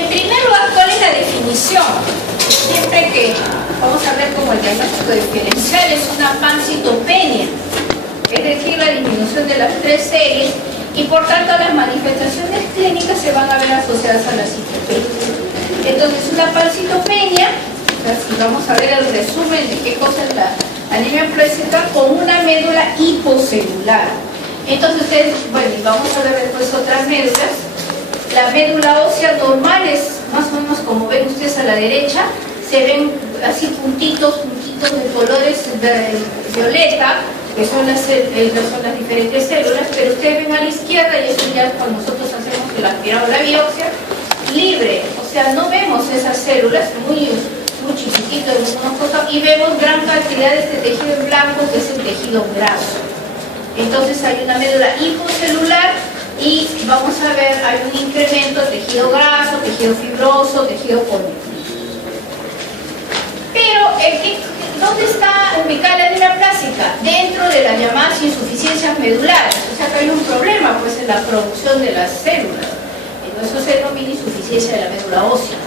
En primer lugar, ¿cuál es la definición? Siempre que vamos a ver como el diagnóstico diferencial es una pancitopenia, es decir, la disminución de las 3 series, y por tanto las manifestaciones clínicas se van a ver asociadas a la citopenia. Entonces, una pancitopenia, o sea, si vamos a ver el resumen de qué cosa es la anemia plásica, con una médula hipocelular. Entonces ustedes, bueno, vamos a ver después otras médulas. La médula ósea normal es más o menos como ven ustedes a la derecha, se ven así puntitos de colores violeta, que son las diferentes células, pero ustedes ven a la izquierda, y eso ya cuando nosotros hacemos el aspirado de la biopsia, libre, o sea, no vemos esas células, muy chiquititos, y vemos gran cantidad de este tejido en blanco, que es el tejido graso. Entonces hay una médula hipocelular y vamos a ver, hay un incremento de tejido graso, tejido fibroso, tejido político. Pero, ¿dónde está ubicada la anemia plásica? Dentro de las llamadas insuficiencias medulares. O sea que hay un problema pues en la producción de las células. Eso se denomina insuficiencia de la médula ósea.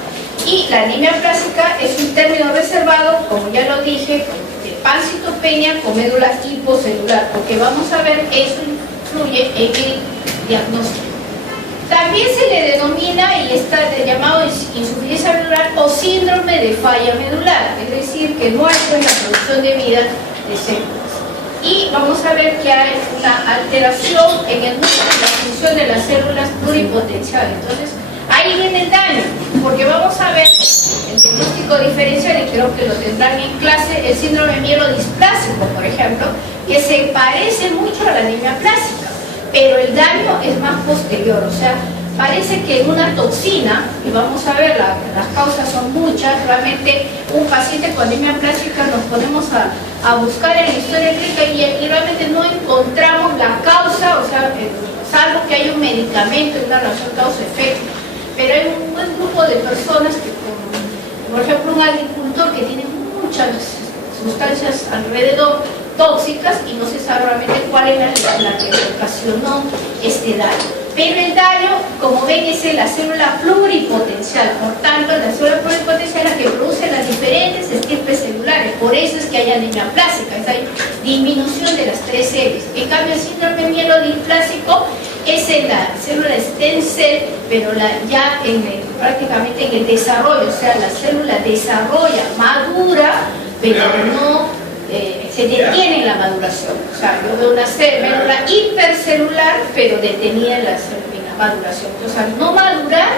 Y la anemia plásica es un término reservado, como ya lo dije, de pancitopenia con médula hipocelular, porque vamos a ver, eso influye en el diagnóstico. También se le denomina, y está llamado insuficiencia medular o síndrome de falla medular, es decir, que no hay pues, la producción debida de células. Y vamos a ver que hay una alteración en el núcleo de la función de las células pluripotenciales. Entonces, ahí viene el daño, porque vamos a ver el diagnóstico diferencial, y creo que lo tendrán en clase, el síndrome mielodisplásico, por ejemplo, que se parece mucho a la anemia plástica, pero el daño es más posterior, o sea, parece que en una toxina, y vamos a ver, las causas son muchas, realmente un paciente con anemia plástica nos ponemos a buscar en la historia clínica y realmente no encontramos la causa, o sea, salvo que hay un medicamento y una relación causa-efecto. Pero hay un buen grupo de personas que, por ejemplo, un agricultor que tiene muchas sustancias alrededor tóxicas y no se sabe realmente cuál es la que ocasionó este daño. Pero el daño, como ven, es en la célula pluripotencial. Por tanto, la célula pluripotencial es la que produce las diferentes estirpes celulares. Por eso es que hay anemia plástica, es hay disminución de las 3 series. En cambio, el síndrome mielodisplásico es en la célula stem cell, pero ya prácticamente en el desarrollo, o sea, la célula desarrolla, madura, pero no se detiene en la maduración. O sea, yo veo una célula hipercelular, pero detenida en la maduración. O sea, no madurar,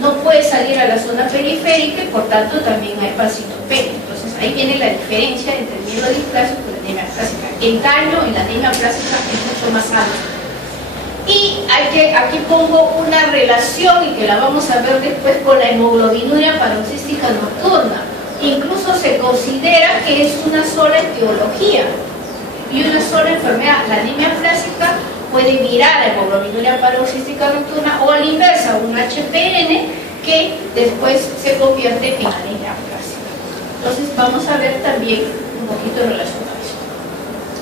no puede salir a la zona periférica y por tanto también hay pancitopenia. Entonces ahí viene la diferencia entre el mielodisplásico y la anemia plástica. El daño en la anemia plástica es mucho más alto. Y aquí pongo una relación, y que la vamos a ver después, con la hemoglobinuria paroxística nocturna. Incluso se considera que es una sola etiología y una sola enfermedad. La anemia plástica puede virar a hemoglobinuria paroxística nocturna, o a la inversa, un HPN que después se convierte en anemia plástica. Entonces vamos a ver también un poquito en relación a eso.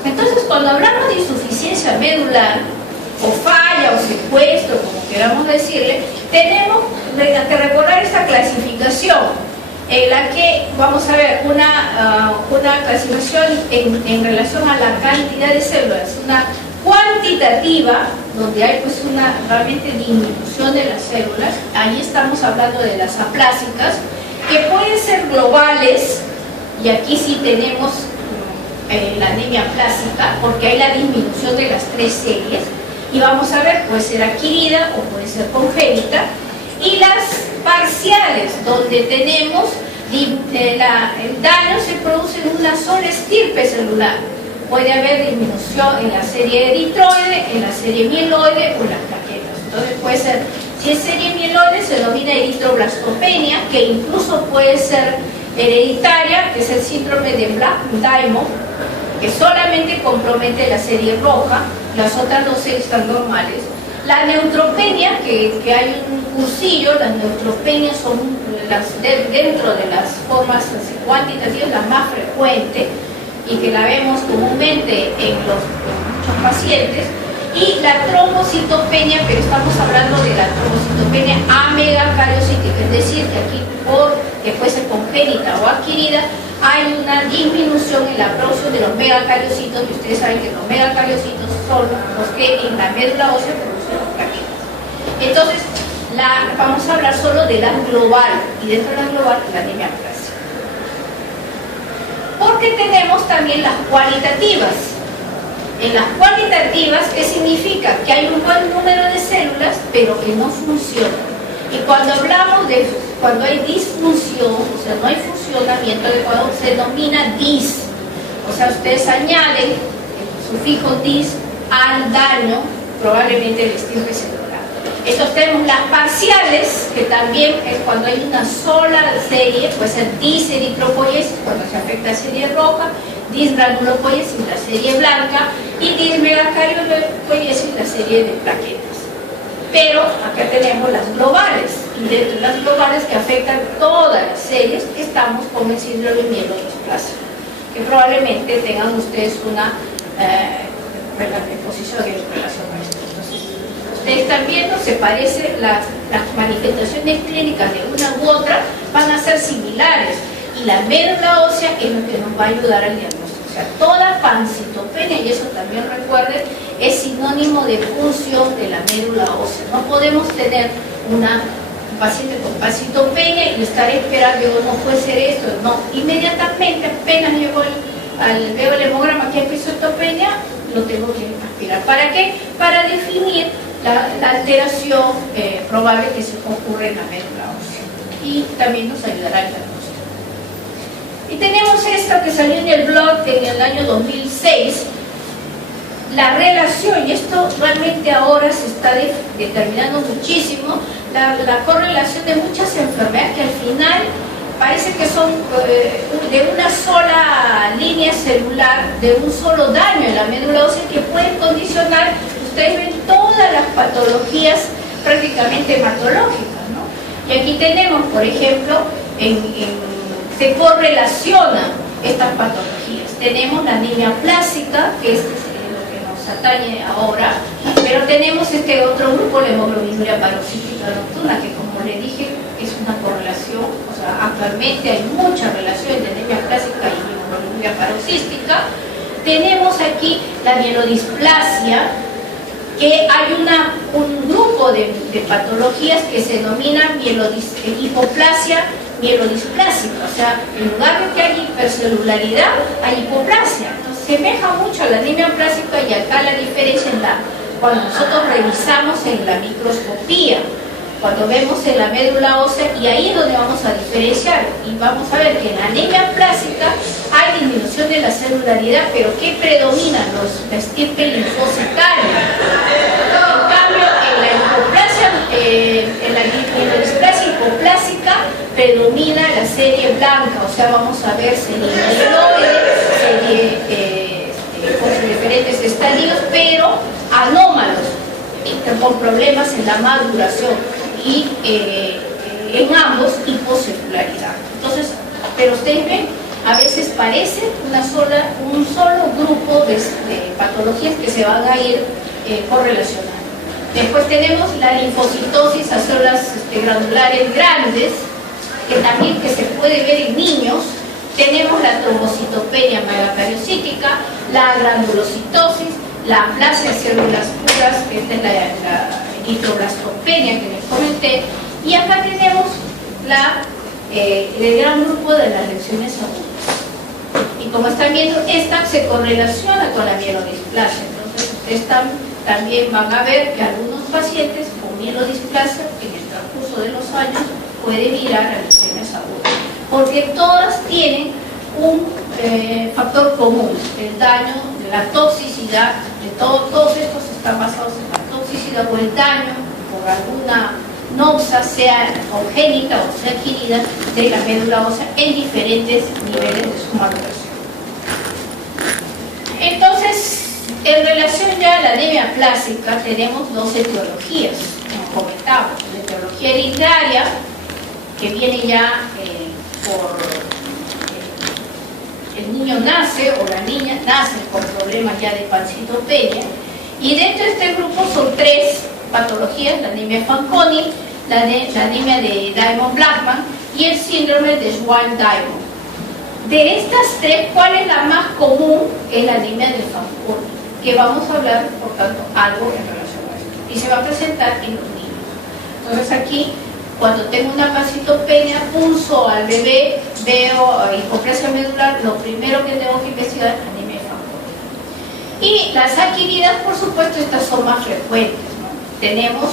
Entonces, cuando hablamos de insuficiencia medular, o falla, o secuestro, como queramos decirle, tenemos que recordar esta clasificación, en la que vamos a ver una clasificación en relación a la cantidad de células, una cuantitativa, donde hay pues una realmente disminución de las células. Ahí estamos hablando de las aplásicas, que pueden ser globales, y aquí sí tenemos la anemia plástica, porque hay la disminución de las 3 series, y vamos a ver, puede ser adquirida o puede ser congénita, y las parciales, donde tenemos el daño se produce en una sola estirpe celular. Puede haber disminución en la serie eritroide, en la serie mieloide o en las plaquetas. Entonces puede ser, si es serie mieloide, se denomina eritroblastopenia, que incluso puede ser hereditaria, que es el síndrome de Black-Diamond, que solamente compromete la serie roja, las otras 2 series están normales. La neutropenia, que hay un cursillo, las neutropenias son dentro de las formas cuantitativas las más frecuentes, y que la vemos comúnmente en muchos pacientes. y la trombocitopenia, pero estamos hablando de la trombocitopenia amegacariocítica, es decir, que aquí porque fuese congénita o adquirida, hay una disminución en la producción de los megacariocitos, y ustedes saben que los megacariocitos son los que en la médula ósea producen las plaquetas. Entonces, vamos a hablar solo de la global, y dentro de la global, la anemia clásica. Porque tenemos también las cualitativas. En las cualitativas, ¿qué significa? Que hay un buen número de células, pero que no funcionan. Y cuando hablamos de cuando hay disfunción, o sea, no hay funcionamiento adecuado, se denomina dis. O sea, ustedes añaden el sufijo dis al daño, probablemente el estirpe celular. Entonces tenemos las parciales, que también es cuando hay una sola serie, puede ser diseritropoiesis, cuando se afecta a serie roja, disgranulopoiesis, la serie blanca, y dismegacarioploiesis, la serie de plaquetas. Pero acá tenemos las globales, y dentro de las globales que afectan todas las series, estamos con el síndrome mielodisplásico, que probablemente tengan ustedes una exposición en relación a esto. Entonces, ustedes están viendo, se parece, las manifestaciones clínicas de una u otra van a ser similares, y la médula ósea es lo que nos va a ayudar al diagnóstico. O sea, toda pancitopenia, y eso también recuerden, es sinónimo de función de la médula ósea. No podemos tener un paciente con pancitopenia y estar esperando, digo, no puede ser esto, no. Inmediatamente, apenas veo el hemograma que hay pancitopenia, lo tengo que aspirar. ¿Para qué? Para definir la alteración probable que se ocurre en la médula ósea. Y también nos ayudará al diagnóstico. Y tenemos esto que salió en el blog en el año 2006, la relación, y esto realmente ahora se está determinando muchísimo, la correlación de muchas enfermedades que al final parece que son de una sola línea celular, de un solo daño en la médula ósea, que pueden condicionar, ustedes ven, todas las patologías prácticamente hematológicas, ¿no? Y aquí tenemos, por ejemplo, se correlacionan estas patologías. Tenemos la anemia plástica, que es lo que nos atañe ahora, pero tenemos este otro grupo, la hemoglobinuria paroxística nocturna, que como le dije, es una correlación, o sea, actualmente hay mucha relación entre anemia plástica y hemoglobinuria paroxística. Tenemos aquí la mielodisplasia, que hay un grupo de patologías que se denomina hipoplasia mielodisplásica, o sea, en lugar de que hay hipercelularidad, hay hipoplasia. Entonces, semeja mucho a la anemia plástica, y acá la diferencia cuando nosotros revisamos en la microscopía, cuando vemos en la médula ósea, y ahí es donde vamos a diferenciar, y vamos a ver que en la anemia plástica hay disminución de la celularidad, pero ¿qué predominan? La estirpe linfocitaria. En cambio, en la hipoplasia, en la mielodisplasia hipoplásica, predomina la serie blanca, o sea, vamos a ver serie mieloide, con diferentes estadios, pero anómalos, con problemas en la maduración, y en ambos hipocelularidad. Entonces, pero ustedes ven, a veces parece un solo grupo de patologías que se van a ir correlacionando. Después tenemos la linfocitosis a células granulares grandes, que también se puede ver en niños. Tenemos la trombocitopenia megacariocítica, la granulocitosis, la aplasia de células puras, que esta es la eritroblastopenia que les comenté, y acá tenemos el gran grupo de las lesiones agudas. Y como están viendo, esta se correlaciona con la mielodisplasia. Entonces, ustedes también van a ver que algunos pacientes con mielodisplasia, en el transcurso de los años, pueden mirar a lesiones agudas, porque todas tienen un factor común: el daño, la toxicidad. Todos estos están basados en la toxicidad o el daño por alguna noxa, sea congénita o sea adquirida, de la médula ósea en diferentes niveles de su maduración. Entonces, en relación ya a la anemia plástica, tenemos dos etiologías, como comentamos: la etiología hereditaria, que viene ya por el niño nace o la niña nace con problemas ya de pancitopenia, Y dentro de este grupo son 3 patologías: la anemia Fanconi, la anemia de Diamond-Blackfan y el síndrome de Schwann-Diamond. De estas 3, ¿cuál es la más común? Es la anemia de Fanconi, que vamos a hablar, por tanto, algo en relación a esto. Y se va a presentar en los niños. Entonces aquí, cuando tengo una calcitopenia, pulso al bebé, veo hipoplasia medular, lo primero que tengo que investigar es la anemia de Fanconi. Y las adquiridas, por supuesto, estas son más frecuentes, ¿no? Tenemos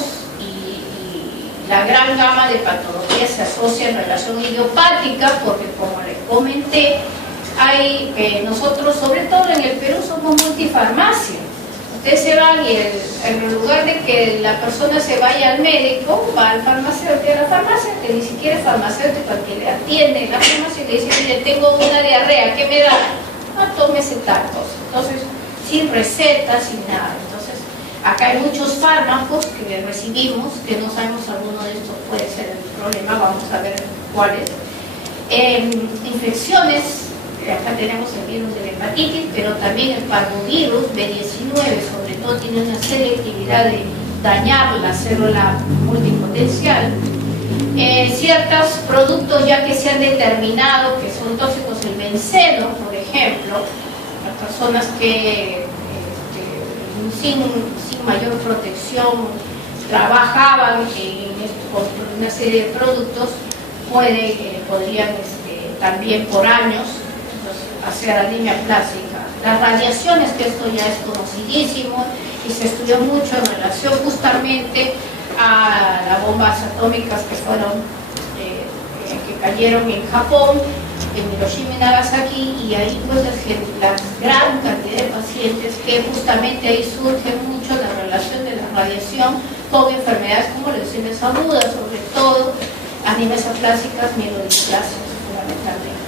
la gran gama de patologías se asocia en relación idiopática, porque como les comenté, nosotros, sobre todo en el Perú, somos multifarmacia. Ustedes se van y en lugar de que la persona se vaya al médico, va al farmacéutico, a la farmacia, que ni siquiera es farmacéutico, al que le atiende en la farmacia, y le dice: mire, tengo una diarrea, ¿qué me da? Ah, tómese tal cosa. Entonces, sin receta, sin nada. Entonces, acá hay muchos fármacos que recibimos, que no sabemos alguno de estos puede ser el problema, vamos a ver cuáles. Infecciones, acá tenemos el virus de la hepatitis, pero también el parvovirus B19, sobre todo tiene una selectividad de dañar la célula multipotencial. Ciertos productos ya que se han determinado que son tóxicos, el benceno, por ejemplo, las personas que sin mayor protección trabajaban con una serie de productos, podrían también por años hacer anemia plástica. Las radiaciones, que esto ya es conocidísimo y se estudió mucho en relación justamente a las bombas atómicas que cayeron en Japón, en Hiroshima y Nagasaki, y ahí pues la gran cantidad de pacientes que justamente ahí surge mucho la relación de la radiación con enfermedades como lesiones agudas, sobre todo anemias aplásicas, mielodisplasias fundamentalmente.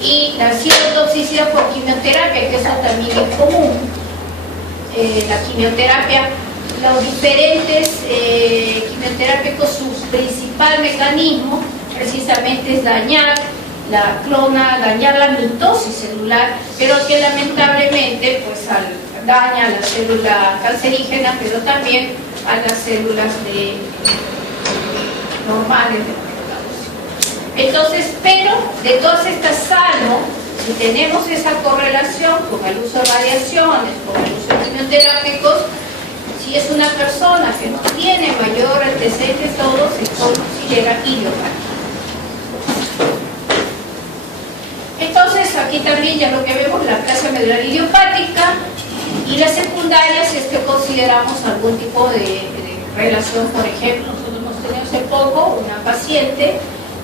Y la citotoxicidad por quimioterapia, que eso también es común. La quimioterapia, los diferentes quimioterápicos, su principal mecanismo precisamente es dañar dañar la mitosis celular, pero que lamentablemente pues daña a la célula cancerígena, pero también a las células normales de los. Entonces, pero de todas estas, salvo si tenemos esa correlación con el uso de radiaciones, con el uso de quimioterápicos, si es una persona que no tiene mayor antecedente, todo se considera idiopática. Entonces, aquí también ya lo que vemos, la aplasia medular idiopática, y las secundarias es que consideramos algún tipo de relación. Por ejemplo, nosotros hemos tenido hace poco una paciente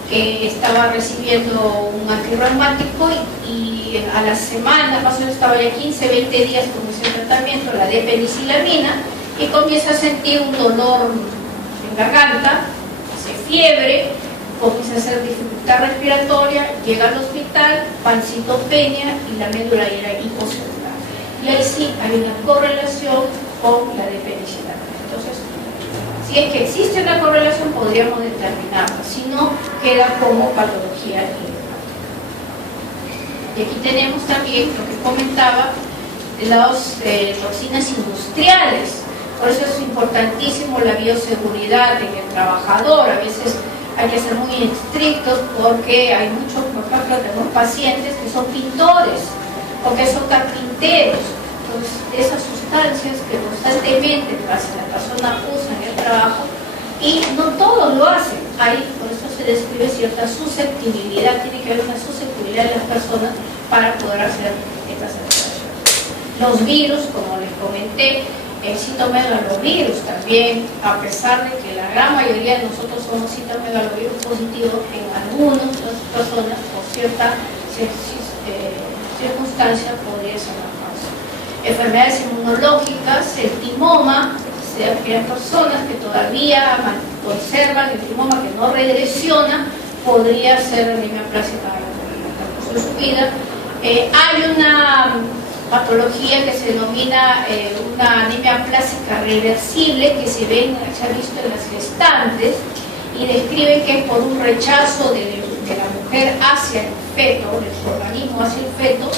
que estaba recibiendo un antirreumático y a la semana, más o menos estaba ya 15, 20 días con ese tratamiento, la de penicilamina, y comienza a sentir un dolor en garganta, hace fiebre, comienza a hacer dificultad respiratoria, llega al hospital, pancitopenia y la médula era hipocelular. Y ahí sí hay una correlación con la de penicilamina. Entonces, si es que existe una correlación, podríamos determinarla, si no, queda como patología idiopática. Y aquí tenemos también lo que comentaba, las toxinas industriales. Por eso es importantísimo la bioseguridad en el trabajador. A veces hay que ser muy estrictos porque hay muchos, por ejemplo, tenemos pacientes que son pintores o que son carpinteros. Entonces, esas sustancias que constantemente la persona usa en el trabajo, y no todos lo hacen. Por eso se describe cierta susceptibilidad, tiene que haber una susceptibilidad de las personas para poder hacer estas operaciones. Los virus, como les comenté, el citomegalovirus también, a pesar de que la gran mayoría de nosotros somos citomegalovirus positivos, en algunas personas por cierta circunstancia podría ser una causa. Enfermedades inmunológicas, el timoma, aquellas personas que todavía conservan el timoma, que no regresiona, podría ser anemia plástica en el curso de su vida. Hay una patología que se denomina una anemia plástica reversible, que se ha visto en las gestantes, y describen que es por un rechazo de la mujer hacia el feto, de su organismo hacia el feto,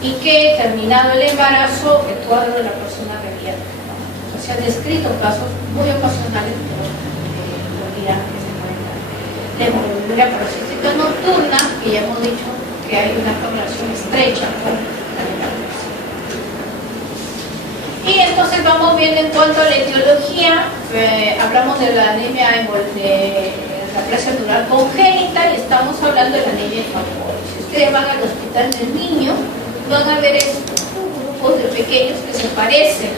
y que terminado el embarazo el cuadro de la persona revierte. se han descrito casos muy ocasionales de hemorragia que se encuentra de hemorragia paroxística nocturna, que ya hemos dicho que hay una correlación estrecha con la narcolepsia. Y entonces vamos viendo en cuanto a la etiología, hablamos de la anemia de la aplasia neural congénita y estamos hablando de la anemia de Fanconi. Si ustedes van al hospital del niño, van a ver grupos de pequeños que se parecen,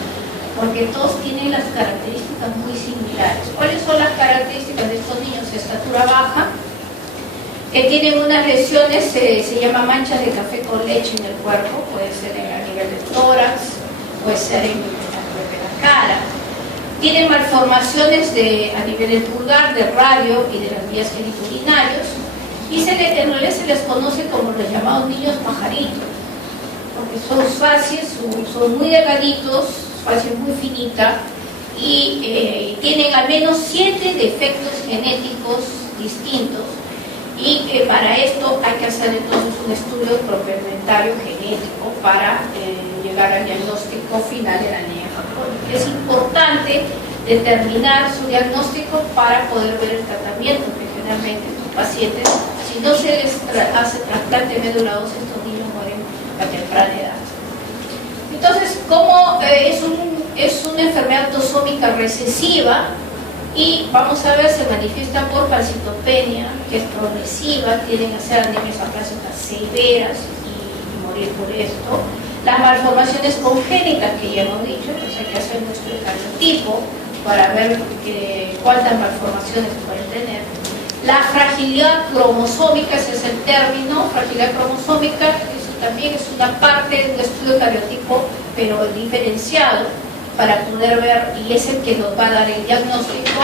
porque todos tienen las características muy similares. ¿Cuáles son las características de estos niños? Estatura baja, que tienen unas lesiones, se llama manchas de café con leche en el cuerpo, puede ser a nivel del tórax, puede ser en la cara. Tienen malformaciones a nivel del pulgar, del radio y de las vías genitourinarios, y en realidad se les conoce como los llamados niños pajaritos, porque son facies, son muy delgaditos, facies muy finita, y tienen al menos 7 defectos genéticos distintos, y para esto hay que hacer entonces un estudio complementario genético para llegar al diagnóstico final de la anemia de Fanconi. Es importante determinar su diagnóstico para poder ver el tratamiento, que generalmente los pacientes, si no se les hace trasplante medula ósea, estos niños mueren a temprana edad. Entonces, como es una enfermedad autosómica recesiva, y vamos a ver, se manifiesta por calcitopenia, que es progresiva, tienen que ser anemias aplásicas severas y morir por esto. Las malformaciones congénitas, que ya hemos dicho, pues hay que hacer nuestro cariotipo para ver cuántas malformaciones pueden tener. La fragilidad cromosómica, ese es el término, fragilidad cromosómica, eso también es una parte de un estudio cariotipo, pero diferenciado, para poder ver, y es el que nos va a dar el diagnóstico.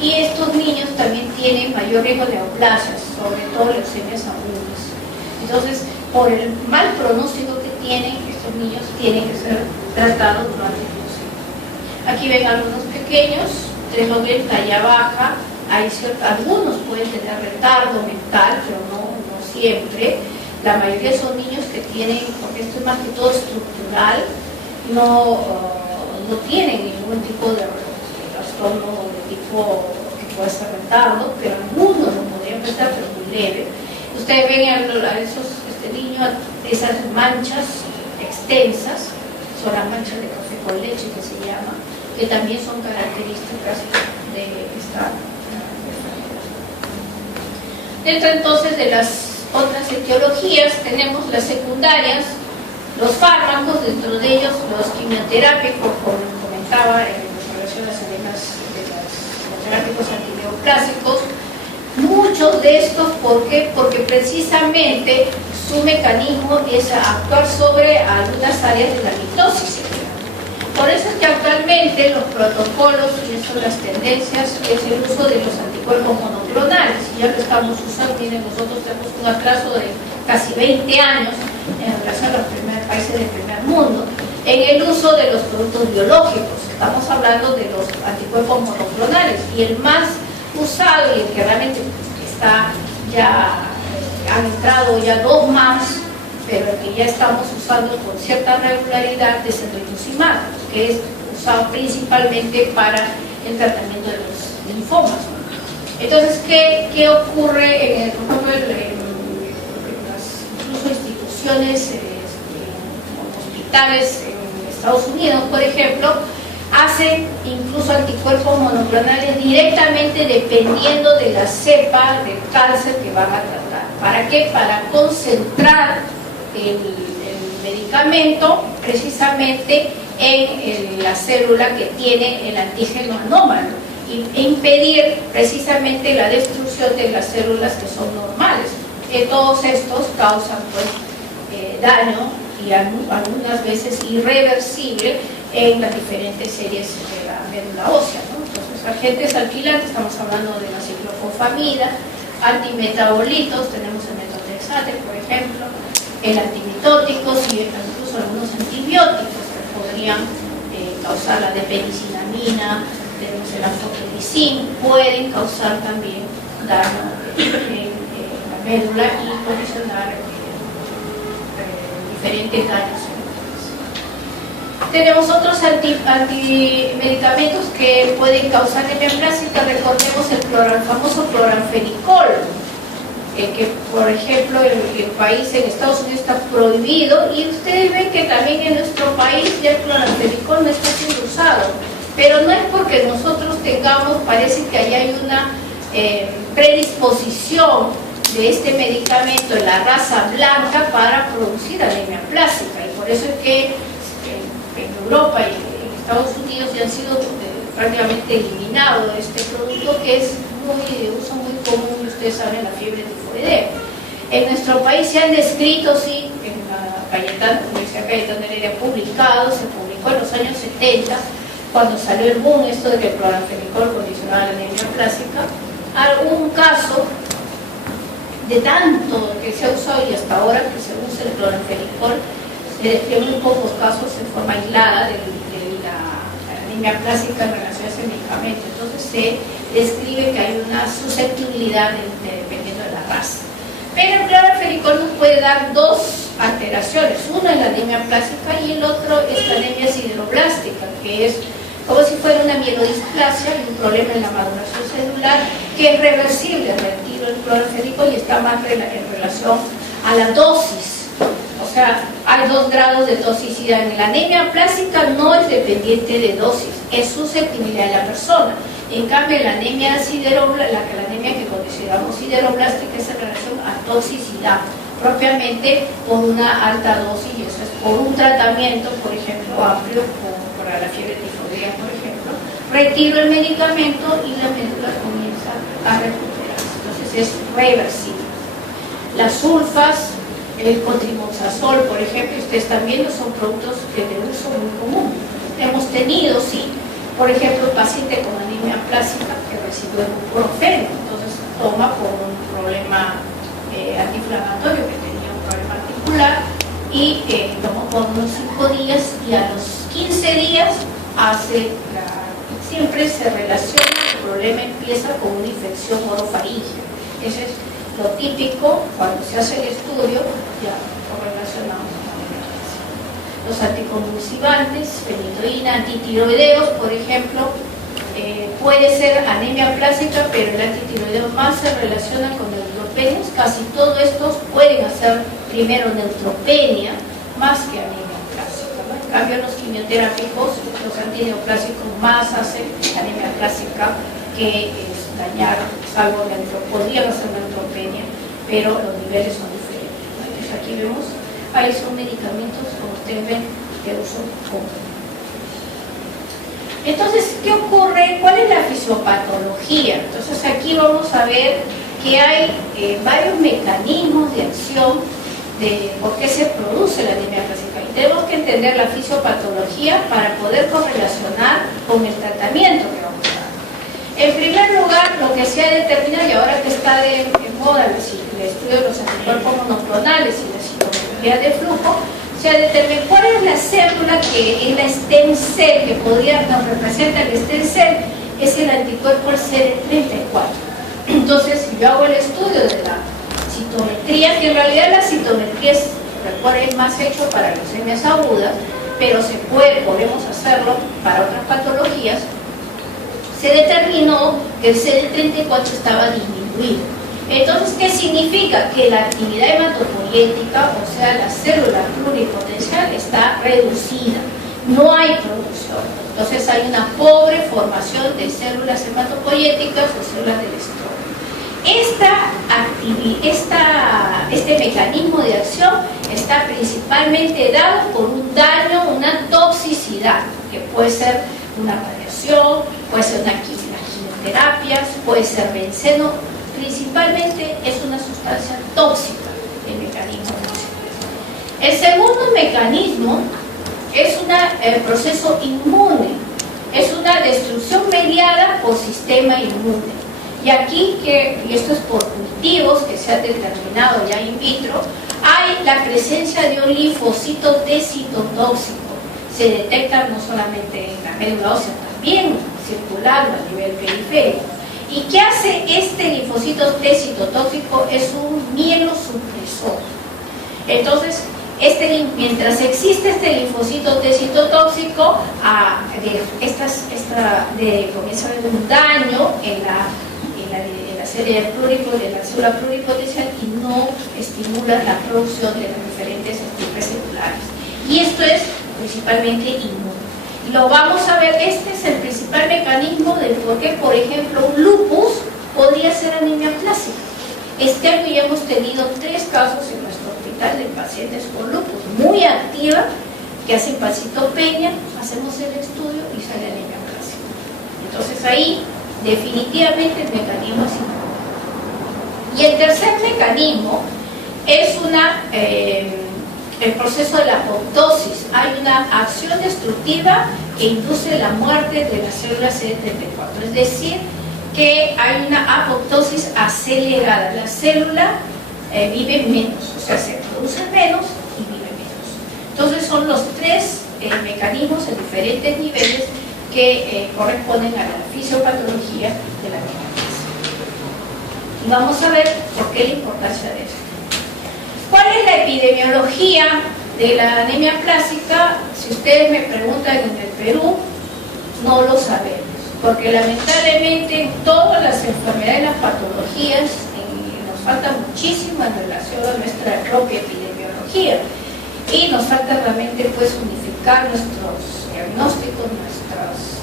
Y estos niños también tienen mayor riesgo de neoplasias, sobre todo leucemias agudas. Entonces, por el mal pronóstico que tienen, estos niños tienen que ser tratados durante el proceso. Aquí ven algunos pequeños, tenemos bien talla baja, algunos pueden tener retardo mental, pero no siempre. La mayoría son niños que tienen, porque esto es más que todo estructural, no tienen ningún tipo de trastorno de tipo que pueda ser retardo, pero algunos lo podrían prestar, pero muy leve. Ustedes ven a este niño, esas manchas extensas, son las manchas de café con leche que se llama, que también son características de esta enfermedad. Dentro entonces de las otras etiologías tenemos las secundarias, los fármacos, dentro de ellos los quimioterapias, como comentaba en relación a las enemias de los quimioterápicos antineoplásicos. Muchos de estos, ¿por qué? Porque precisamente su mecanismo es actuar sobre algunas áreas de la mitosis. Por eso es que actualmente los protocolos, y eso las tendencias, es el uso de los anticuerpos monoclonales. Ya que estamos usando, miren, nosotros tenemos un atraso de casi 20 años en relación a los países del primer mundo, en el uso de los productos biológicos. Estamos hablando de los anticuerpos monoclonales, y el más usado y el que realmente está ya, han entrado ya 2 más, pero el que ya estamos usando con cierta regularidad es el rituximab, que es usado principalmente para el tratamiento de los linfomas. Entonces, ¿qué ocurre en las incluso instituciones, hospitales en Estados Unidos, por ejemplo, hacen incluso anticuerpos monoclonales directamente dependiendo de la cepa del cáncer que van a tratar? ¿Para qué? Para concentrar el medicamento precisamente en la célula que tiene el antígeno anómalo e impedir precisamente la destrucción de las células que son normales. Todos estos causan daño, y algunas veces irreversible, en las diferentes series de la médula ósea, ¿no? Entonces, agentes alquilantes, estamos hablando de la ciclofosfamida, antimetabolitos, tenemos el metotrexate, por ejemplo, el antimitóticos y incluso algunos antibióticos que podrían causar la depenicinamina, tenemos el anfotericin, pueden causar también daño en la médula y condicionar diferentes daños. Tenemos otros antimedicamentos que pueden causar anemia plástica. Recordemos el famoso cloranfenicol, que por ejemplo en el país, en Estados Unidos, está prohibido, y ustedes ven que también en nuestro país ya el cloranfenicol no está siendo usado, pero no es porque nosotros tengamos, parece que allá hay una predisposición de este medicamento en la raza blanca para producir anemia plástica, y por eso es que en Europa y en Estados Unidos ya han sido prácticamente eliminado este producto, que es de uso muy común, y ustedes saben, la fiebre tifoidea. En nuestro país se han descrito, sí, en la Universidad Cayetano Heredia se publicó en los años 70, cuando salió el boom esto de que el cloranfenicol condicionaba la anemia plástica, algún caso de tanto que se ha usado y hasta ahora que se usa el cloranfenicol, de muy pocos casos en forma aislada de la anemia plástica en relación a ese medicamento. Entonces se describe que hay una susceptibilidad dependiendo de la raza. Pero el cloranfenicol nos puede dar dos alteraciones. Uno es la anemia plástica y el otro es la anemia sideroblástica, que es como si fuera una mielodisplasia y un problema en la maduración celular que es reversible al retiro del cloranfenicol y está más en relación a la dosis. O sea, hay 2 grados de toxicidad. En la anemia plástica no es dependiente de dosis, es susceptibilidad de la persona. En cambio, la anemia sideroblástica, la anemia que consideramos sideroblástica, es en relación a toxicidad, propiamente por una alta dosis, y eso es por un tratamiento, por ejemplo, amplio, para la fiebre tifoidea, por ejemplo. Retiro el medicamento y la médula comienza a recuperarse. Entonces es reversible. Las sulfas, el cotrimoxazol, por ejemplo, ustedes están viendo, son productos de uso muy común. Hemos tenido, sí, por ejemplo, un paciente con anemia plástica que recibió ibuprofeno, entonces toma por un problema antiinflamatorio, que tenía un problema articular, y tomó por unos 5 días, y a los 15 días siempre se relaciona, el problema empieza con una infección orofaríngea. Ese es lo típico cuando se hace el estudio, ya lo relacionamos con la anemia plástica. Los anticonvulsivantes, fenitoína, antitiroideos, por ejemplo, puede ser anemia plástica, pero el antitiroideo más se relaciona con neutropenias. Casi todos estos pueden hacer primero neutropenia más que anemia plástica, ¿no? En cambio, los quimioterápicos, los antineoplásicos, más hacen anemia plástica, que es dañar, salvo podrían hacer neutropenia, pero los niveles son diferentes, ¿no? Entonces aquí vemos, ahí son medicamentos, como ustedes ven, de uso común. Entonces, ¿qué ocurre? ¿Cuál es la fisiopatología? Entonces aquí vamos a ver que hay varios mecanismos de acción de por qué se produce la anemia plástica, y tenemos que entender la fisiopatología para poder correlacionar con el tratamiento que vamos a dar. En primer lugar, lo que se ha determinado, y ahora que está de moda el estudio de los anticuerpos monoclonales y la citometría de flujo, se determina cuál es la célula que es la stem cell, que nos representa el stem cell, es el anticuerpo CD34. Entonces, si yo hago el estudio de la citometría, que en realidad la citometría es más hecho para leucemias agudas, pero podemos hacerlo para otras patologías, se determinó que el CD34 estaba disminuido. Entonces, ¿qué significa? Que la actividad hematopoyética, o sea, la célula pluripotencial, está reducida, no hay producción. Entonces hay una pobre formación de células hematopoyéticas o células del estrógeno. Este mecanismo de acción está principalmente dado por un daño, una toxicidad, que puede ser una radiación, puede ser las quimioterapias, puede ser benceno. Principalmente es una sustancia tóxica, el mecanismo de acción. El segundo mecanismo es el proceso inmune, es una destrucción mediada por sistema inmune. Y aquí, y esto es por cultivos que se han determinado ya in vitro, hay la presencia de un linfocito T citotóxico. Se detecta no solamente en la médula ósea, también circulando a nivel periférico. ¿Y qué hace este linfocito T citotóxico? Es un mielosupresor. Entonces, mientras existe este linfocito T citotóxico, comienza a haber un daño en la serie de la célula pluripotencial y no estimula la producción de las diferentes estructuras celulares. Y esto es principalmente inmune. Lo vamos a ver, este es el principal mecanismo de por qué, por ejemplo, un lupus podría ser anemia plásica. Este año ya hemos tenido 3 casos en nuestro hospital de pacientes con lupus muy activa, que hacen calcitopenia, hacemos el estudio y sale anemia plásica. Entonces ahí definitivamente el mecanismo es inmune. Y el tercer mecanismo es el proceso de la apoptosis. Hay una acción destructiva que induce la muerte de las células CD34, es decir, que hay una apoptosis acelerada. La célula vive menos, o sea, se produce menos y vive menos. Entonces son los 3 mecanismos en diferentes niveles que corresponden a la fisiopatología de la anemia plásica. Y vamos a ver por qué la importancia de esto. ¿Cuál es la epidemiología de la anemia plásica? Si ustedes me preguntan en el Perú, no lo sabemos, porque lamentablemente en todas las enfermedades, las patologías, nos falta muchísimo en relación a nuestra propia epidemiología y nos falta realmente pues unificar nuestros diagnósticos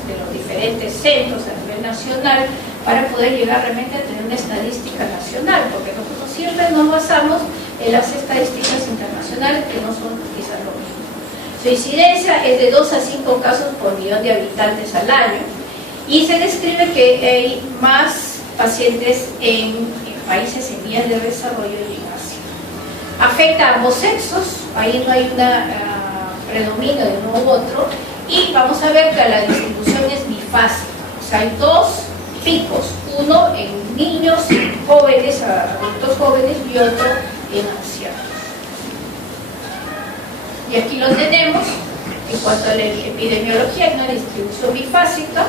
de los diferentes centros a nivel nacional para poder llegar realmente a tener una estadística nacional, porque nosotros siempre nos basamos en las estadísticas internacionales que no son quizás lo mismo. Su incidencia es de 2 a 5 casos por millón de habitantes al año y se describe que hay más pacientes en países en vías de desarrollo y en Asia. Afecta a ambos sexos, ahí no hay una predominio de uno u otro, y vamos a ver que la distribución es bifásica, o sea, hay 2 picos, uno en niños jóvenes, adultos jóvenes, y otro en ancianos. Y aquí lo tenemos. En cuanto a la epidemiología, hay una distribución bifásica,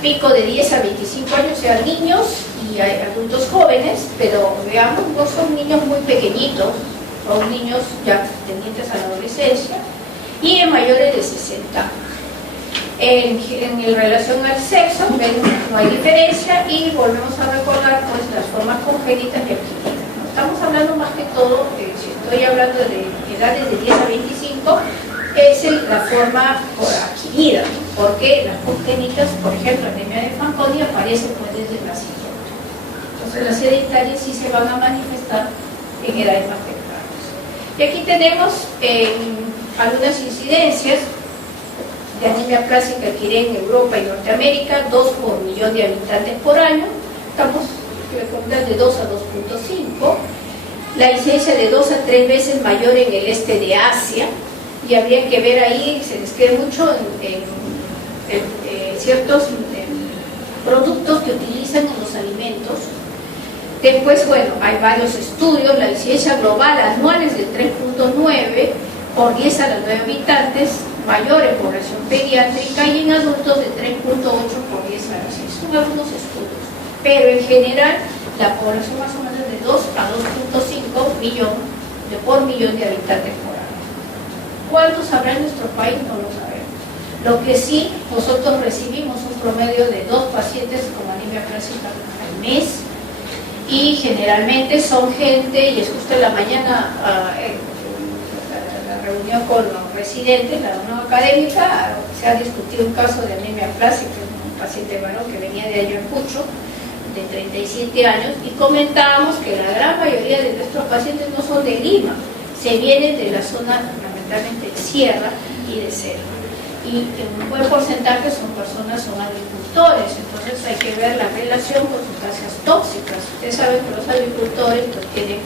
pico de 10 a 25 años, o sea, niños y adultos jóvenes, pero veamos, no son niños muy pequeñitos, son niños ya tendientes a la adolescencia, y en mayores de 60 años. En relación al sexo, no hay diferencia, y volvemos a recordar pues las formas congénitas y adquiridas. Estamos hablando más que todo, si estoy hablando de edades de 10 a 25, es la forma adquirida, porque las congénitas, por ejemplo, anemia de Fanconi, aparece pues desde el nacimiento. Entonces las hereditarias sí se van a manifestar en edades más tempranas. Y aquí tenemos algunas incidencias de anemia plásica que hay en Europa y Norteamérica, 2 por millón de habitantes por año. Estamos recomendando de 2 a 2.5. La incidencia de 2 a 3 veces mayor en el este de Asia, y habría que ver ahí, se describe mucho en ciertos productos que utilizan en los alimentos. Después, bueno, hay varios estudios, la incidencia global anual es de 3.9 por 10 a los 9 habitantes, mayor en población pediátrica, y en adultos de 3.8 por 10 a los 6. Son algunos estudios, pero en general la población más o menos de 2 a 2.5 millones por millón de habitantes por año. ¿Cuántos habrá en nuestro país? No lo sabemos. Lo que sí, nosotros recibimos un promedio de 2 pacientes con anemia plásica al mes, y generalmente son gente, y es justo en la mañana la reunión con los residentes, la reunión académica, se ha discutido un caso de anemia plástica, un paciente varón que venía de Ayacucho, de 37 años, y comentábamos que la gran mayoría de nuestros pacientes no son de Lima, se vienen de la zona fundamentalmente de sierra y de selva, y un buen porcentaje son agricultores. Entonces hay que ver la relación con sustancias tóxicas. Ustedes saben que los agricultores pues tienen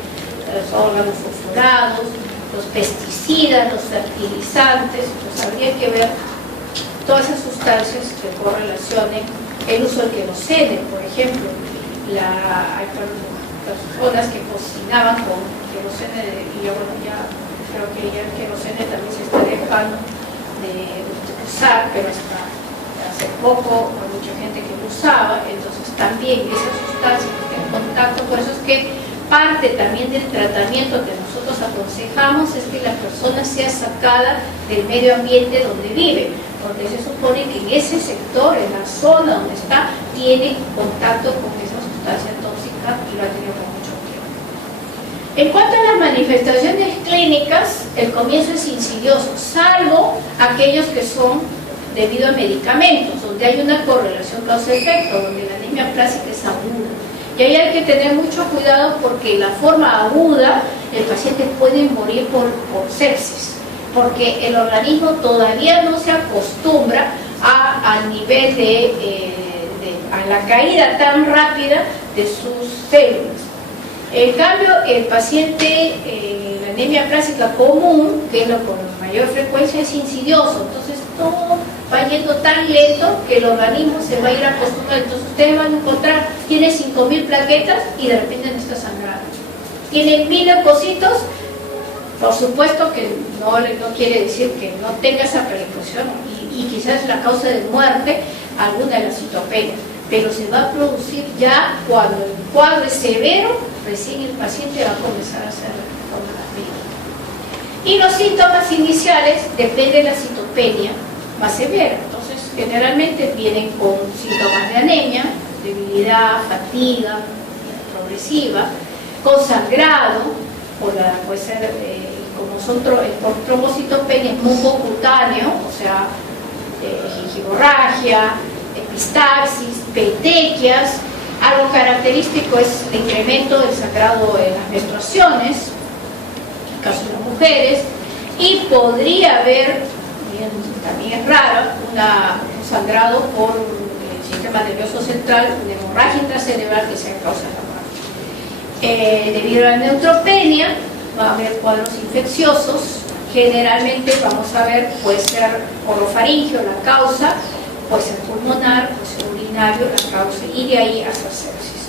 los órganos fosforados, los pesticidas, los fertilizantes, pues habría que ver todas esas sustancias que correlacionen el uso del querosene, por ejemplo. Hay personas que cocinaban con querosene, y bueno, ya creo que ya el querosene también se está dejando de usar, pero hasta hace poco hay mucha gente que lo usaba. Entonces también esas sustancias que están en contacto, por eso es que parte también del tratamiento que nosotros aconsejamos es que la persona sea sacada del medio ambiente donde vive, porque se supone que en ese sector, en la zona donde está, tiene contacto con esa sustancia tóxica y lo ha tenido por mucho tiempo. En cuanto a las manifestaciones clínicas, el comienzo es insidioso, salvo aquellos que son debido a medicamentos, donde hay una correlación causa-efecto, donde la anemia plástica es aguda. Y ahí hay que tener mucho cuidado porque la forma aguda, el paciente puede morir por sepsis, porque el organismo todavía no se acostumbra al nivel a la caída tan rápida de sus células. En cambio, el paciente, la anemia plástica común, que es lo con mayor frecuencia, es insidioso, entonces todo va yendo tan lento que el organismo se va a ir acostumbrando. Entonces ustedes van a encontrar, tiene 5000 plaquetas y de repente no está sangrando. Tiene 1000 leucocitos, por supuesto que no quiere decir que no tenga esa persecución y quizás la causa de muerte alguna de las citopenias, pero se va a producir ya cuando el cuadro es severo, recién el paciente va a comenzar a hacer las medidas. Y los síntomas iniciales depende de la citopenia más severa. Entonces, generalmente vienen con síntomas de anemia, debilidad, fatiga progresiva, con sangrado, puede ser como son por trombocitopenia, mucocutáneo, o sea, gingivorragia, epistaxis, petequias. Algo característico es el incremento del sangrado en las menstruaciones, en el caso de las mujeres, y podría haber, también es raro, un sangrado por el sistema nervioso central, una hemorragia intracerebral que sea causa de la muerte. Debido a la neutropenia, va a haber cuadros infecciosos. Generalmente vamos a ver, puede ser orofaringio la causa, puede ser pulmonar, puede ser urinario la causa, y de ahí hasta sepsis.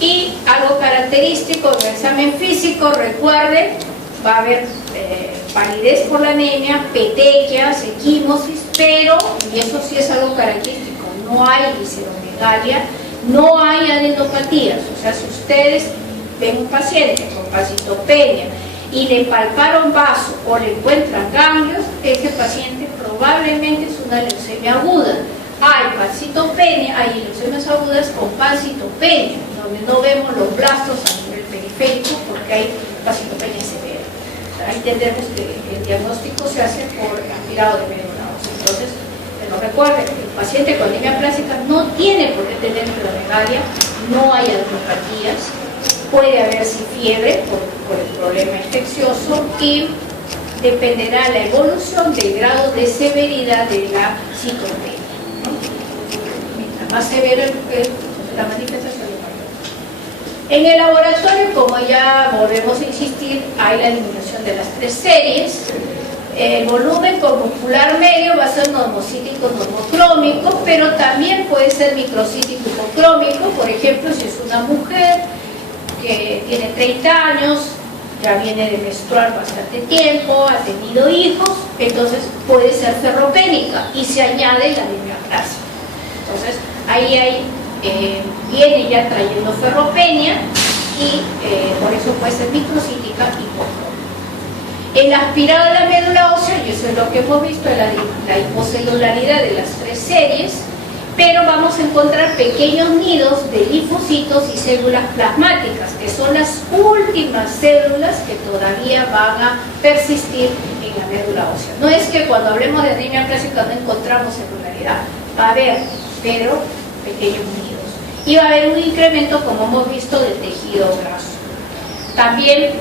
Y algo característico del examen físico, recuerden, va a haber palidez por la anemia, petequias, equimosis, pero, y eso sí es algo característico, no hay visceromegalia, no hay adenopatías. O sea, si ustedes ven un paciente con pancitopenia y le palparon vaso o le encuentran ganglios, ese paciente probablemente es una leucemia aguda. Hay pancitopenia, hay leucemias agudas con pancitopenia, donde no vemos los blastos a nivel periférico porque hay pancitopenia severa. Ahí entendemos que el diagnóstico se hace por aspirado de médula ósea. Entonces, pero recuerden, el paciente con anemia plástica no tiene por qué tener megalia, no hay adenopatías, puede haber sí fiebre por el problema infeccioso y dependerá la evolución del grado de severidad de la citopenia. Mientras más severa la manifestación, en el laboratorio, como ya volvemos a insistir, hay la eliminación de las 3 series. El volumen corpuscular medio va a ser normocítico, normocrómico, pero también puede ser microcítico hipocrómico. Por ejemplo, si es una mujer que tiene 30 años, ya viene de menstruar bastante tiempo, ha tenido hijos, entonces puede ser ferropénica y se añade la anemia plástica. Entonces, ahí viene ya trayendo ferropenia y por eso puede ser microcítica hipocrómica. El aspirado de la médula ósea, y eso es lo que hemos visto, la hipocelularidad de las 3 series, pero vamos a encontrar pequeños nidos de linfocitos y células plasmáticas, que son las últimas células que todavía van a persistir en la médula ósea. No es que cuando hablemos de anemia plástica no encontramos celularidad, va a haber, pero pequeños nidos. Y va a haber un incremento, como hemos visto, del tejido graso. También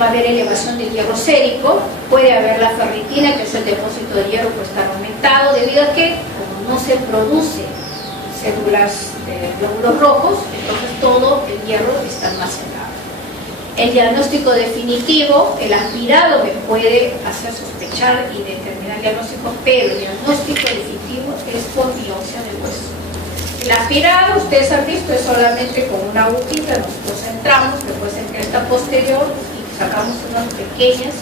va a haber elevación del hierro sérico, puede haber la ferritina, que es el depósito de hierro, pues está aumentado debido a que, como no se produce células de glóbulos rojos, entonces todo el hierro está almacenado. El diagnóstico definitivo, el aspirado me puede hacer sospechar y determinar el diagnóstico, pero el diagnóstico definitivo es por biopsia del hueso. El aspirado, ustedes han visto, es solamente con una agujita, nosotros entramos, que puede ser cresta posterior, sacamos unas pequeñas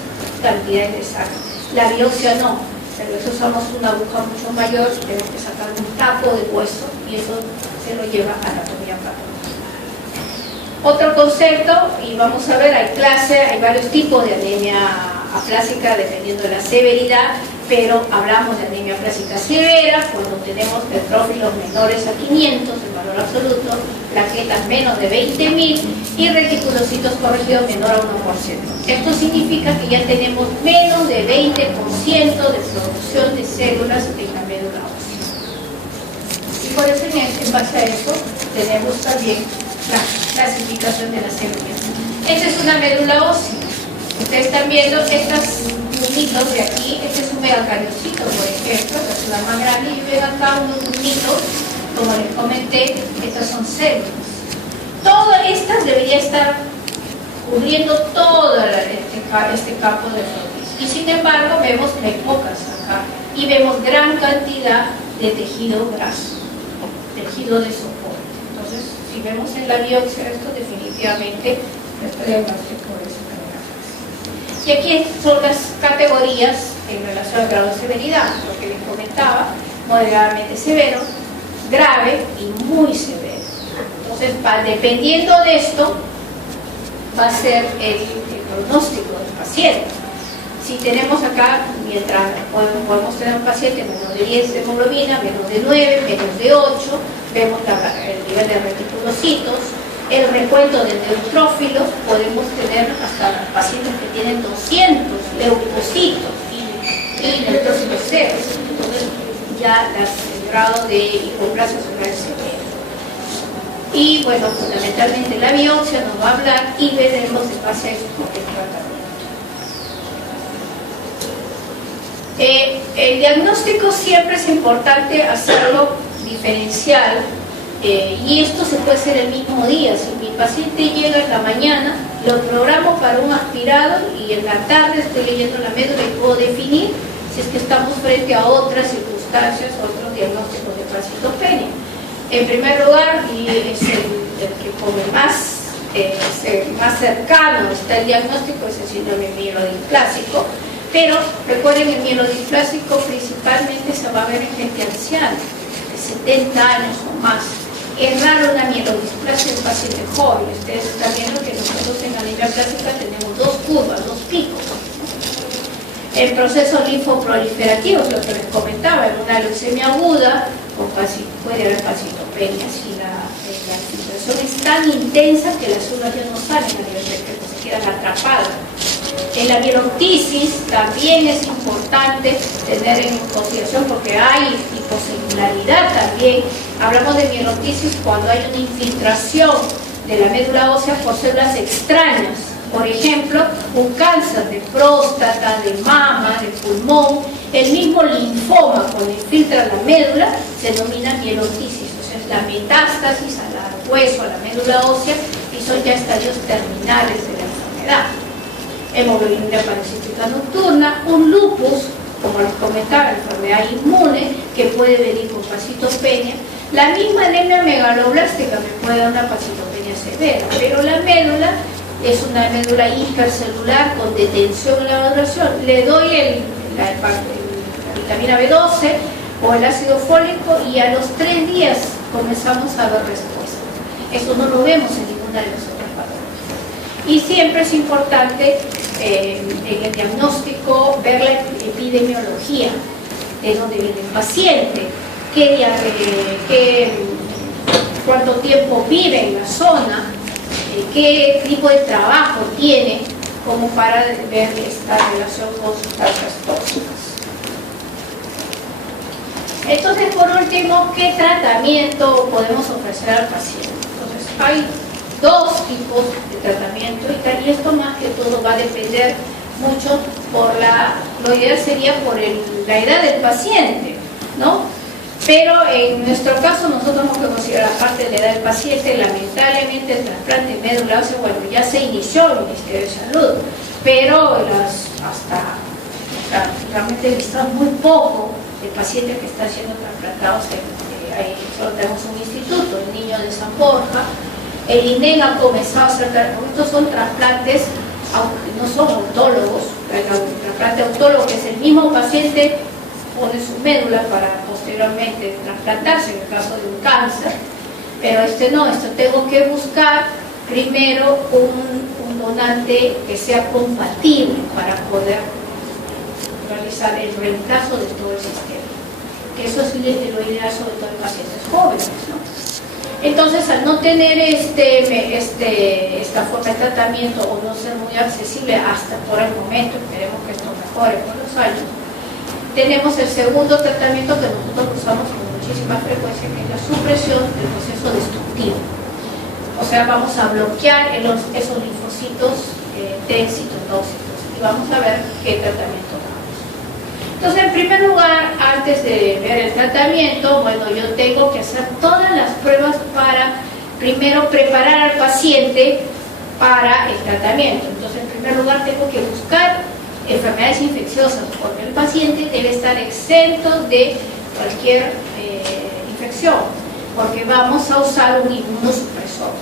cantidades de sangre. La biopsia no, pero eso usamos una aguja mucho mayor y tenemos que sacar un tapo de hueso y eso se lo lleva a anatomía patológica. Otro concepto, y vamos a ver, hay varios tipos de anemia aplásica dependiendo de la severidad, pero hablamos de anemia aplásica severa cuando tenemos neutrófilos menores a 500 en valor absoluto, plaquetas menos de 20.000 y reticulocitos corregidos menor a 1%. Esto significa que ya tenemos menos de 20% de producción de células en la médula ósea. Y por eso en base a eso tenemos también la clasificación de las células. Esta es una médula ósea. Ustedes están viendo estos grumitos de aquí. Este es un megacariocito, por ejemplo, esta es la más grande, y ven acá unos grumitos, como les comenté, estas son células. Todas estas deberían estar cubriendo todo este campo de proteínas. Y sin embargo, vemos que hay pocas acá. Y vemos gran cantidad de tejido graso, tejido de soporte. Entonces, si vemos en la biopsia esto, definitivamente es diagnóstico de supergrasa. Y aquí son las categorías en relación al grado de severidad, lo que les comentaba: moderadamente severo, grave y muy severo. Entonces, dependiendo de esto, va a ser el pronóstico del paciente. Si tenemos acá, mientras podemos tener un paciente menos de 10 de hemoglobina, menos de 9, menos de 8, vemos el nivel de reticulocitos, el recuento de neutrófilos, podemos tener hasta pacientes que tienen 200 leucocitos y neutrófilos ceros. Entonces, ya el grado de hipoplasia celular es severo. Y bueno, fundamentalmente la biopsia nos va a hablar y veremos en base a eso con el tratamiento. El diagnóstico siempre es importante hacerlo diferencial, y esto se puede hacer el mismo día. Si mi paciente llega en la mañana, lo programo para un aspirado y en la tarde estoy leyendo la médula y puedo definir si es que estamos frente a otras circunstancias, otros diagnósticos de placentopenia. En primer lugar, y es el que como más cercano está el diagnóstico, es el síndrome mielodisplásico. Pero recuerden, el mielodisplásico principalmente se va a ver en gente anciana, de 70 años o más. Es raro una mielodisplasia en un paciente joven. Ustedes están viendo que nosotros en anemia plástica tenemos dos curvas, dos picos. El proceso linfoproliferativo, lo que les comentaba, en una leucemia aguda puede haber placentopenia si la infiltración es tan intensa que las células ya no salen a nivel recto, se quedan atrapadas. En la mieloptisis también es importante tener en consideración, porque hay hiposingularidad también. Hablamos de mieloptisis cuando hay una infiltración de la médula ósea por células extrañas. Por ejemplo, un cáncer de próstata, de mama, de pulmón, el mismo linfoma cuando infiltra la médula se denomina mieloptisis, o sea, es la metástasis al hueso, a la médula ósea, y son ya estadios terminales de la enfermedad. Hemoglobina parasítica nocturna, un lupus, como les comentaba, enfermedad inmune que puede venir con placentopenia. La misma anemia megaloblástica me puede dar una placentopenia severa, pero la médula es una médula hipercelular con detención en la maduración. Le doy la vitamina B12 o el ácido fólico y a los 3 días comenzamos a ver respuesta. Eso no lo vemos en ninguna de las otras patologías. Y siempre es importante en el diagnóstico ver la epidemiología, de dónde viene el paciente, cuánto tiempo vive en la zona, qué tipo de trabajo tiene, como para ver esta relación con sustancias tóxicas. Entonces, por último, ¿qué tratamiento podemos ofrecer al paciente? Entonces, hay 2 tipos de tratamiento, y esto más que todo va a depender mucho lo ideal sería por la edad del paciente, ¿no? Pero en nuestro caso nosotros tenemos que considerar la parte de la edad del paciente. Lamentablemente el trasplante de médula ósea, bueno, ya se inició en el Ministerio de Salud, pero realmente listamos muy poco de pacientes que están siendo trasplantados. Solo tenemos un instituto, el Niño de San Borja. El INEN ha comenzado a hacer, estos son trasplantes, aunque no son autólogos. El trasplante autólogo, que es el mismo paciente, pone su médula para posteriormente trasplantarse en el caso de un cáncer, pero no, tengo que buscar primero un donante que sea compatible para poder realizar el reemplazo de todo el sistema. Que eso es lo ideal, sobre todo en pacientes jóvenes, ¿no? Entonces, al no tener esta forma de tratamiento o no ser muy accesible hasta por el momento, esperemos que esto mejore con los años, tenemos el segundo tratamiento que nosotros usamos con muchísima frecuencia, que es la supresión del proceso destructivo. O sea, vamos a bloquear esos linfocitos T citotóxicos y vamos a ver qué tratamiento damos. Entonces, en primer lugar, antes de ver el tratamiento, bueno, yo tengo que hacer todas las pruebas para, primero, preparar al paciente para el tratamiento. Entonces, en primer lugar, tengo que buscar enfermedades infecciosas, porque el paciente debe estar exento de cualquier infección, porque vamos a usar un inmunosupresor.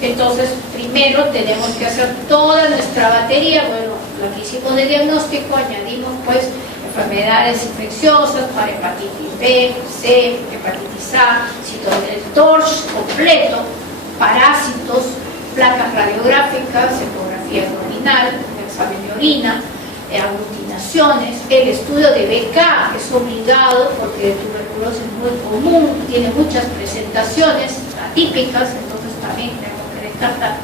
Entonces, primero tenemos que hacer toda nuestra batería. Bueno, lo que hicimos de diagnóstico, añadimos pues enfermedades infecciosas para hepatitis B, C, hepatitis A, el TORCH completo, parásitos, placas radiográficas, ecografía abdominal, examen de orina, aglutinaciones, el estudio de BK es obligado porque la tuberculosis es muy común, tiene muchas presentaciones atípicas, entonces también tenemos que descartar.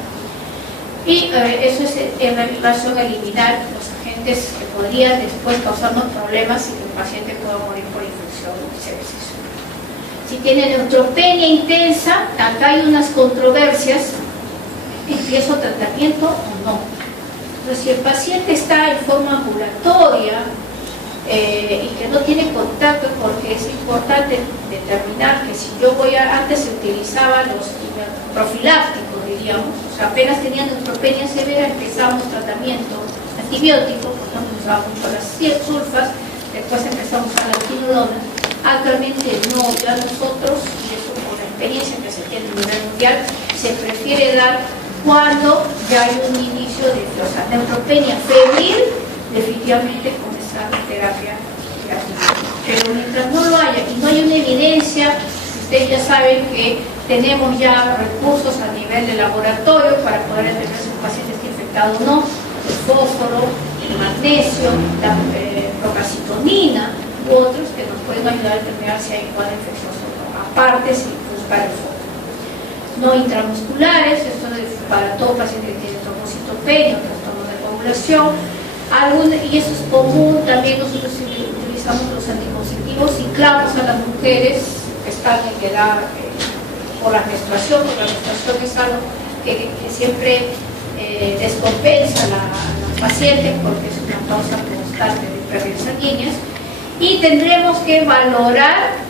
Y eso es en relación a eliminar los agentes que podrían después causarnos problemas y que el paciente pueda morir por infección o sepsis. Si tiene neutropenia intensa, acá hay unas controversias, ¿empiezo tratamiento o no? Entonces, si el paciente está en forma ambulatoria y que no tiene contacto, porque es importante determinar que si yo antes se utilizaban los profilácticos, diríamos, o sea, apenas tenían neutropenia severa, empezamos tratamiento antibiótico, por ejemplo, usaba mucho las sulfas, después empezamos a la quinolona. Actualmente no, ya nosotros, y eso por la experiencia que se tiene a nivel mundial, se prefiere dar cuando ya hay un inicio de neutropenia febril, definitivamente con esa terapia antibiótica. Pero mientras no lo haya y no hay una evidencia, ustedes ya saben que tenemos ya recursos a nivel de laboratorio para poder determinar si un paciente está infectado o no, el fósforo, el magnesio, la procalcitonina u otros que nos pueden ayudar a determinar si hay cuadro infeccioso o no, aparte si buscar el fósforo. No intramusculares, esto es para todo paciente que tiene trombocitopenia o trastorno de coagulación, y eso es común. También nosotros utilizamos los anticonceptivos ciclamos a las mujeres que están en edad por la menstruación, porque la menstruación es algo que siempre descompensa a la paciente porque es una causa constante de pérdidas sanguíneas, y tendremos que valorar